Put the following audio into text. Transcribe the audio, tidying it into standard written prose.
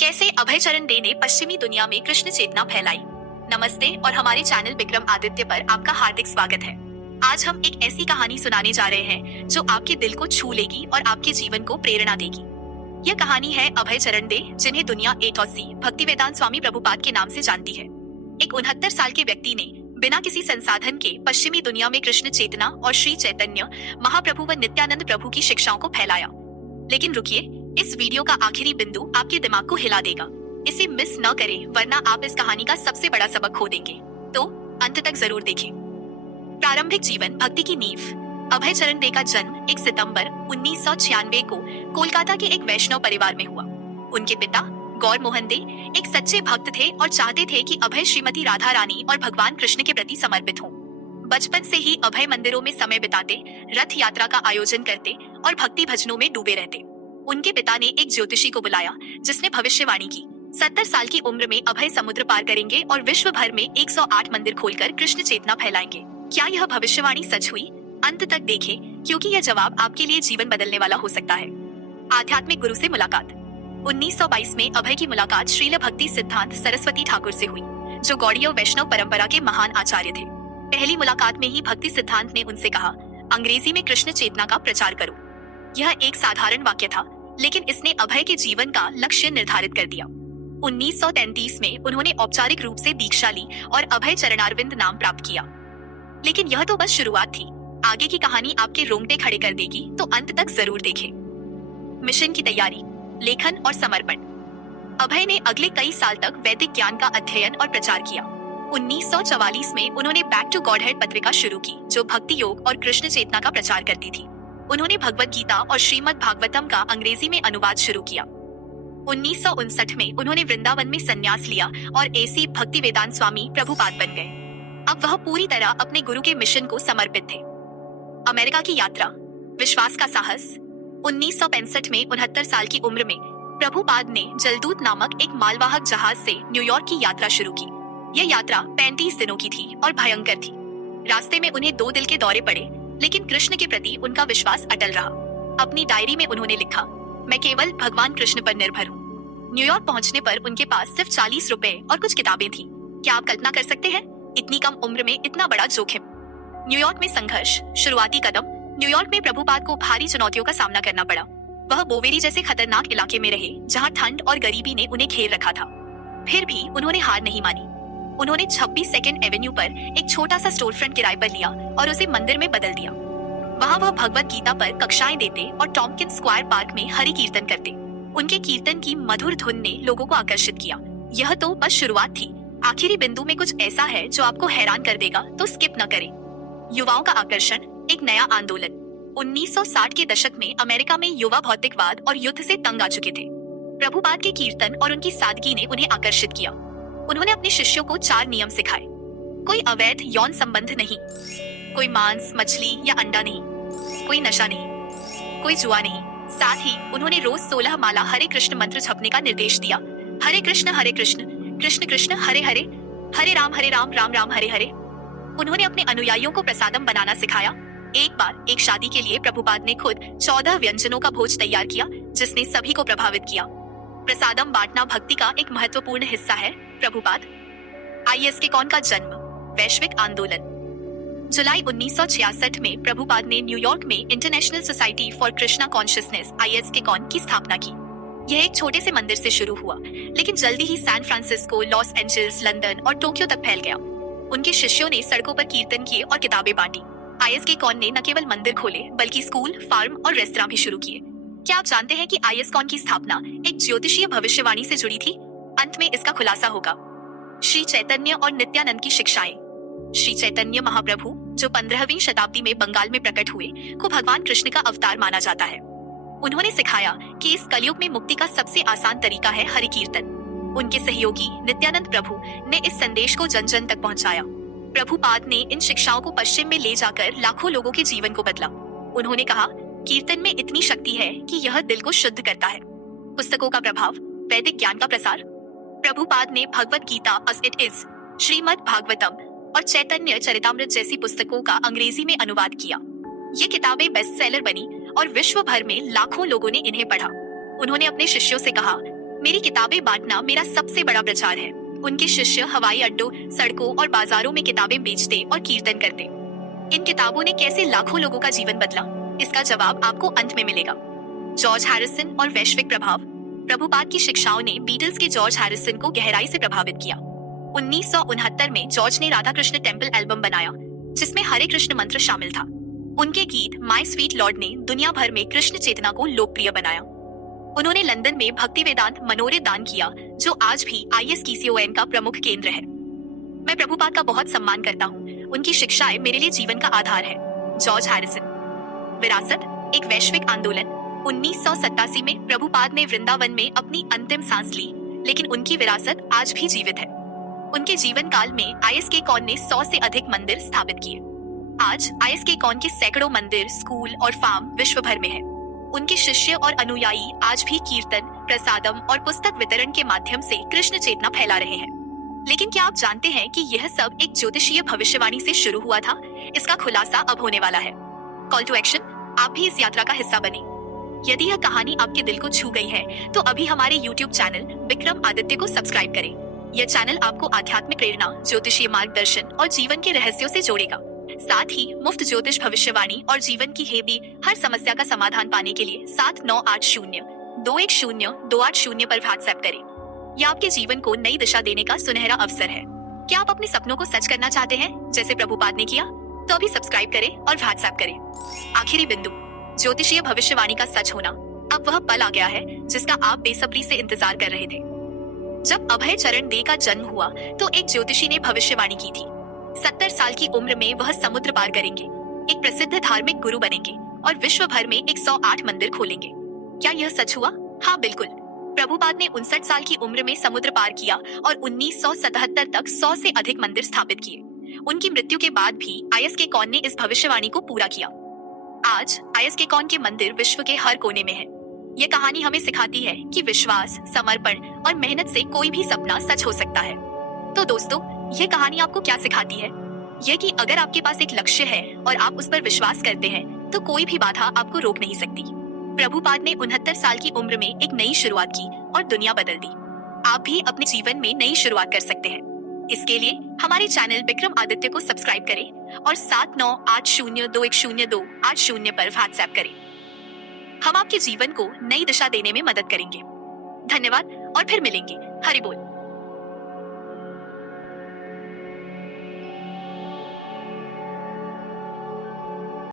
कैसे अभय चरण डे ने पश्चिमी दुनिया में कृष्ण चेतना फैलाई। नमस्ते और हमारे चैनल विक्रम आदित्य पर आपका हार्दिक स्वागत है। आज हम एक ऐसी कहानी सुनाने जा रहे हैं जो आपके दिल को छू लेगी और आपके जीवन को प्रेरणा देगी। यह कहानी है अभय चरण डे, जिन्हें दुनिया A.C. भक्तिवेदांत स्वामी प्रभुपाद के नाम से जानती है। एक 69 साल के व्यक्ति ने बिना किसी संसाधन के पश्चिमी दुनिया में कृष्ण चेतना और श्री चैतन्य महाप्रभु व नित्यानंद प्रभु की शिक्षाओं को फैलाया। लेकिन रुकिए, इस वीडियो का आखिरी बिंदु आपके दिमाग को हिला देगा। इसे मिस न करें, वरना आप इस कहानी का सबसे बड़ा सबक खो देंगे। तो अंत तक जरूर देखें। प्रारंभिक जीवन, भक्ति की नींव। अभय चरण डे का जन्म 1 सितंबर 1996 को कोलकाता के एक वैष्णव परिवार में हुआ। उनके पिता गौर मोहन डे एक सच्चे भक्त थे और चाहते थे कि अभय श्रीमती राधा रानी और भगवान कृष्ण के प्रति समर्पित हों। बचपन से ही अभय मंदिरों में समय बिताते, रथ यात्रा का आयोजन करते और भक्ति भजनों में डूबे रहते। उनके पिता ने एक ज्योतिषी को बुलाया जिसने भविष्यवाणी की। 70 साल की उम्र में अभय समुद्र पार करेंगे और विश्व भर में 108 मंदिर खोलकर कृष्ण चेतना फैलाएंगे। क्या यह भविष्यवाणी सच हुई? अंत तक देखें, क्योंकि यह जवाब आपके लिए जीवन बदलने वाला हो सकता है। आध्यात्मिक गुरु से मुलाकात। 1922 में अभय की मुलाकात श्रील भक्ति सिद्धांत सरस्वती ठाकुर से हुई, जो गौड़ीय वैष्णव परंपरा के महान आचार्य थे। पहली मुलाकात में ही भक्ति सिद्धांत ने उनसे कहा, अंग्रेजी में कृष्ण चेतना का प्रचार करो। यह एक साधारण वाक्य था, लेकिन इसने अभय के जीवन का लक्ष्य निर्धारित कर दिया। 1933 में उन्होंने औपचारिक रूप से दीक्षा ली और अभय चरणारविंद नाम प्राप्त किया। लेकिन यह तो बस शुरुआत थी। आगे की कहानी आपके रोंगटे खड़े कर देगी, तो अंत तक जरूर देखें। मिशन की तैयारी, लेखन और समर्पण। अभय ने अगले कई साल तक वैदिक ज्ञान का अध्ययन और प्रचार किया। 1944 में उन्होंने बैक टू गॉडहेड पत्रिका शुरू की, जो भक्ति योग और कृष्ण चेतना का प्रचार करती थी। उन्होंने भगवत गीता और श्रीमद् भागवतम का अंग्रेजी में अनुवाद शुरू किया। 1959 में उन्होंने वृंदावन में संन्यास लिया और A.C. भक्तिवेदांत स्वामी प्रभुपाद बन गए। अब वह पूरी तरह अपने गुरु के मिशन को समर्पित थे। अमेरिका की यात्रा, विश्वास का साहस। 1965 में 69 साल की उम्र में प्रभुपाद ने जलदूत नामक एक मालवाहक जहाज से न्यूयॉर्क की यात्रा शुरू की। यह यात्रा 35 दिनों की थी और भयंकर थी। रास्ते में उन्हें 2 दिल के दौरे पड़े, लेकिन कृष्ण के प्रति उनका विश्वास अटल रहा। अपनी डायरी में उन्होंने लिखा, मैं केवल भगवान कृष्ण पर निर्भर हूँ। न्यूयॉर्क पहुँचने पर उनके पास सिर्फ 40 रुपए और कुछ किताबें थी। क्या आप कल्पना कर सकते हैं? इतनी कम उम्र में इतना बड़ा जोखिम। न्यूयॉर्क में संघर्ष, शुरुआती कदम। न्यूयॉर्क में प्रभुपाद को भारी चुनौतियों का सामना करना पड़ा। वह बोवेरी जैसे खतरनाक इलाके में रहे, जहाँ ठंड और गरीबी ने उन्हें घेर रखा था। फिर भी उन्होंने हार नहीं मानी। उन्होंने 26 सेकेंड एवेन्यू पर एक छोटा सा स्टोर फ्रंट किराए पर लिया और उसे मंदिर में बदल दिया। वहाँ वह भगवत गीता पर कक्षाएं देते और टॉम्किन स्क्वायर पार्क में हरि कीर्तन करते। उनके कीर्तन की मधुर धुन ने लोगों को आकर्षित किया। यह तो बस शुरुआत थी। आखिरी बिंदु में कुछ ऐसा है जो आपको हैरान कर देगा, तो स्किप न करें। युवाओं का आकर्षण, एक नया आंदोलन। 1960 के दशक में अमेरिका में युवा भौतिकवाद और युद्ध से तंग आ चुके थे। प्रभुपाद के कीर्तन और उनकी सादगी ने उन्हें आकर्षित किया। उन्होंने अपने शिष्यों को 4 नियम सिखाए। कोई अवैध यौन संबंध नहीं, कोई मांस, मछली या अंडा नहीं, कोई नशा नहीं, कोई जुआ नहीं। साथ ही उन्होंने रोज 16 माला हरे कृष्ण मंत्र जपने का निर्देश दिया। हरे कृष्ण कृष्ण कृष्ण हरे हरे, हरे राम राम राम हरे हरे। उन्होंने अपने अनुयायियों को प्रसादम बनाना सिखाया। एक बार एक शादी के लिए प्रभुपाद ने खुद 14 व्यंजनों का भोज तैयार किया, जिसने सभी को प्रभावित किया। प्रसादम बांटना भक्ति का एक महत्वपूर्ण हिस्सा है। प्रभुपाद। ISKCON का जन्म, वैश्विक आंदोलन। जुलाई 1966 में प्रभुपाद ने न्यूयॉर्क में international society for Krishna consciousness ISKCON की स्थापना की। यह एक छोटे से मंदिर से शुरू हुआ, लेकिन जल्दी ही San Francisco, Los Angeles, London और टोक्यो तक फैल गया। उनके शिष्यों ने सड़कों पर कीर्तन किए और किताबें बांटी। ISKCON ने न केवल मंदिर खोले, बल्कि स्कूल, फार्म और रेस्तरां भी शुरू किए। क्या आप जानते हैं कि ISKCON की स्थापना एक ज्योतिषीय भविष्यवाणी से जुड़ी थी? अंत में इसका खुलासा होगा। श्री चैतन्य और नित्यानंद की शिक्षाएं। श्री चैतन्य महाप्रभु, जो 15वीं शताब्दी में बंगाल में प्रकट हुए, को भगवान कृष्ण का अवतार माना जाता है। उन्होंने सिखाया कि इस कलयुग में मुक्ति का सबसे आसान तरीका है हरि कीर्तन। उनके सहयोगी नित्यानंद प्रभु ने इस संदेश को जन जन तक पहुंचाया। प्रभुपाद ने इन शिक्षाओं को पश्चिम में ले जाकर लाखों लोगों के जीवन को बदला। उन्होंने कहा, कीर्तन में इतनी शक्ति है कि यह दिल को शुद्ध करता है। पुस्तकों का प्रभाव, वैदिक ज्ञान का प्रसार। प्रभुपाद ने Bhagavad Gita as it is, Srimad Bhagavatam और चैतन्य चरितामृत जैसी पुस्तकों का अंग्रेजी में अनुवाद किया। ये किताबें बेस्ट सेलर बनी और विश्व भर में लाखों लोगों ने इन्हें पढ़ा। उन्होंने अपने शिष्यों से कहा, मेरी किताबें बांटना मेरा सबसे बड़ा प्रचार है। उनके शिष्य हवाई अड्डों, सड़कों और बाजारों में किताबें बेचते और कीर्तन करते। इन किताबों ने कैसे लाखों लोगों का जीवन बदला, इसका जवाब आपको अंत में मिलेगा। जॉर्ज हैरिसन और वैश्विक प्रभाव। प्रभुपाद की शिक्षाओं ने बीटल्स के जॉर्ज हैरिसन को गहराई से प्रभावित किया। 1969 में जॉर्ज ने राधा कृष्ण टेम्पल एल्बम बनाया, जिसमें हरे कृष्ण मंत्र शामिल था। उनके गीत माय स्वीट लॉर्ड ने दुनिया भर में कृष्ण चेतना को लोकप्रिय बनाया। उन्होंने लंदन में भक्ति वेदांत मनोरे दान किया, जो आज भी ISKCON का प्रमुख केंद्र है। मैं प्रभुपाद का बहुत सम्मान करता हूँ। उनकी शिक्षाएं मेरे लिए जीवन का आधार है। George Harrison. विरासत, एक वैश्विक आंदोलन। 1987 में प्रभुपाद ने वृंदावन में अपनी अंतिम सांस ली, लेकिन उनकी विरासत आज भी जीवित है। उनके जीवन काल में ISKCON ने 100 से अधिक मंदिर स्थापित किए। आज ISKCON के सैकड़ों मंदिर, स्कूल और फार्म विश्व भर में है। उनके शिष्य और अनुयायी आज भी कीर्तन, प्रसादम और पुस्तक वितरण के माध्यम से कृष्ण चेतना फैला रहे हैं। लेकिन क्या आप जानते हैं कि यह सब एक ज्योतिषीय भविष्यवाणी से शुरू हुआ था? इसका खुलासा अब होने वाला है। कॉल टू एक्शन, आप भी इस यात्रा का हिस्सा बने। यदि यह कहानी आपके दिल को छू गई है, तो अभी हमारे YouTube चैनल विक्रम आदित्य को सब्सक्राइब करें। यह चैनल आपको आध्यात्मिक प्रेरणा, ज्योतिषीय मार्गदर्शन और जीवन के रहस्यों से जोड़ेगा। साथ ही मुफ्त ज्योतिष भविष्यवाणी और जीवन की हेबी हर समस्या का समाधान पाने के लिए 7980-210-280 पर व्हाट्सएप करें। यह आपके जीवन को नई दिशा देने का सुनहरा अवसर है। क्या आप अपने सपनों को सच करना चाहते हैं, जैसे प्रभुपाद ने किया? तो अभी सब्सक्राइब करें और व्हाट्सएप करें। आखिरी बिंदु, ज्योतिषीय भविष्यवाणी का सच होना। अब वह पल आ गया है जिसका आप बेसब्री से इंतजार कर रहे थे। जब अभय चरण दे का जन्म हुआ, तो एक ज्योतिषी ने भविष्यवाणी की थी। 70 साल की उम्र में वह समुद्र पार करेंगे, एक प्रसिद्ध धार्मिक गुरु बनेंगे और विश्व भर में 108 मंदिर खोलेंगे। क्या यह सच हुआ? हाँ, बिल्कुल। प्रभुपाद ने 59 साल की उम्र में समुद्र पार किया और 1977 तक 100 से अधिक मंदिर स्थापित किए। उनकी मृत्यु के बाद भी ISKCON ने इस भविष्यवाणी को पूरा किया। आज ISKCON के मंदिर विश्व के हर कोने में हैं। ये कहानी हमें सिखाती है कि विश्वास, समर्पण और मेहनत से कोई भी सपना सच हो सकता है। तो दोस्तों, ये कहानी आपको क्या सिखाती है? यह कि अगर आपके पास एक लक्ष्य है और आप उस पर विश्वास करते हैं, तो कोई भी बाधा आपको रोक नहीं सकती। प्रभुपाद ने 69 साल की उम्र में एक नई शुरुआत की और दुनिया बदल दी। आप भी अपने जीवन में नई शुरुआत कर सकते हैं। इसके लिए हमारे चैनल विक्रम आदित्य को सब्सक्राइब करें और 7980210280 पर व्हाट्सएप करें। हम आपके जीवन को नई दिशा देने में मदद करेंगे। धन्यवाद और फिर मिलेंगे। हरि बोल।